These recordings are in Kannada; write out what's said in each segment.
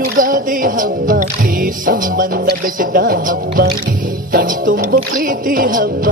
ಯುಗಾದಿ ಹಬ್ಬ ಈ ಸಂಬಂಧ ಬೆಸೆದ ಹಬ್ಬ ಕಣ್ತುಂಬು ಪ್ರೀತಿ ಹಬ್ಬ.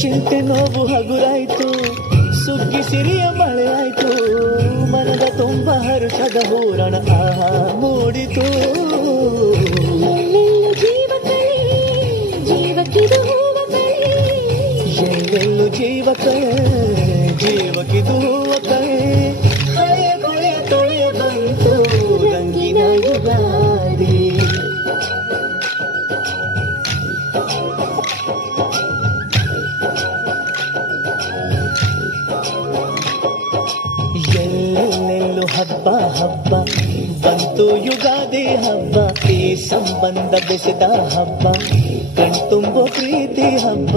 ಚಿಂತೆ ನೋವು ಹಗುರಾಯ್ತು, ಸುಗ್ಗಿ ಸಿರಿಯ ಮಳೆ ಆಯ್ತು, ಮನದ ತುಂಬ ಹರುಷದ ಹೂರಣ ಆಹಾ ಮೂಡಿತು. ಎಲ್ಲೆಲ್ಲೂ ಜೀವ ಕಳೆ ಜೀವಕ್ಕಿದು ಹೂವ ಕಳೆ, ಹಳೆಯ ಕೊಳೆಯ ತೊಳೆಯ ಬಂತು ರಂಗಿನ ಯುಗಾದಿ. ಎಲ್ಲೆಲ್ಲೆಲ್ಲೂ ಹಬ್ಬ ಹಬ್ಬ ಬಂತು ಯುಗಾದಿ ಹಬ್ಬ ಈ ಸಂಬಂಧ ಬೆಸೆದ ಹಬ್ಬ ಕಣ್ತುಂಬೋ ಪ್ರೀತಿ ಹಬ್ಬ.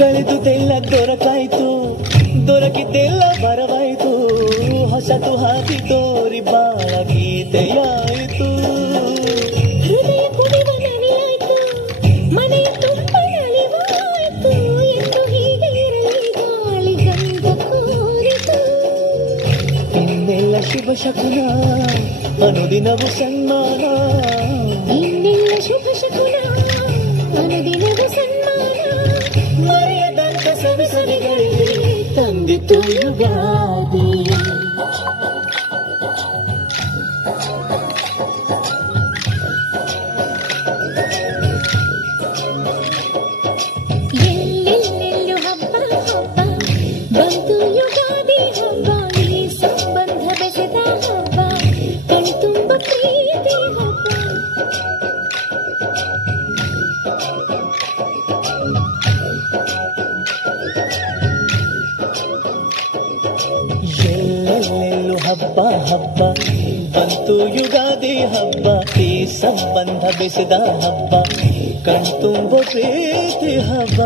ಕಳೆದುದೆಲ್ಲ ದೊರಕಾಯ್ತು, ದೊರಕಿದ್ದೆಲ್ಲ ಬರವಾಯ್ತು, ಹೊಸತು ಹಾಕಿ ತೋರಿ ಬಾಳ ಗೀತೆಯಾಯಿತು. ಹೃದಯ ಕುಡಿವ ನಲಿಯಾಯ್ತು, ಮನೆಯ ತುಂಬ ನಲಿವಾಯ್ತು, ಎಂದು ಹೀಗೆ ಇರಲಿ ಗಾಳಿ ಗಂಧ ಕೋರಿತು. ಇನ್ನೆಲ್ಲ ಶುಭ ಶಕುನ ಅನುದಿನವು ಸನ್ಮಾನ, ಇನ್ನೆಲ್ಲ ಶುಭ ಶಕುನ ಅನುದಿನವು ಸನ್ಮಾನ, ಮರೆಯದಂತ ಸವಿಸವಿಗಳಿಗೆ ತಂದಿತು ಯುಗಾದಿ. ಎಲ್ಲೆಲ್ಲೆಲ್ಲೂ ಹಬ್ಬ ಹಬ್ಬ ಬಂತು ಯುಗಾದಿ ಹಬ್ಬ ಈ ಸಂಬಂಧ ಬೆಸೆದ ಹಬ್ಬ ಕಣ್ತುಂಬ ಪ್ರೀತಿ ಹಬ್ಬ. ಎಲ್ಲೆಲ್ಲೆಲ್ಲೂ ಹಬ್ಬ ಹಬ್ಬ ಬಂತು ಯುಗಾದಿ ಹಬ್ಬ ಈ ಸಂಬಂಧ ಬೆಸೆದ ಹಬ್ಬ ಕಣ್ತುಂಬೋ ಪ್ರೀತಿ ಹಬ್ಬ.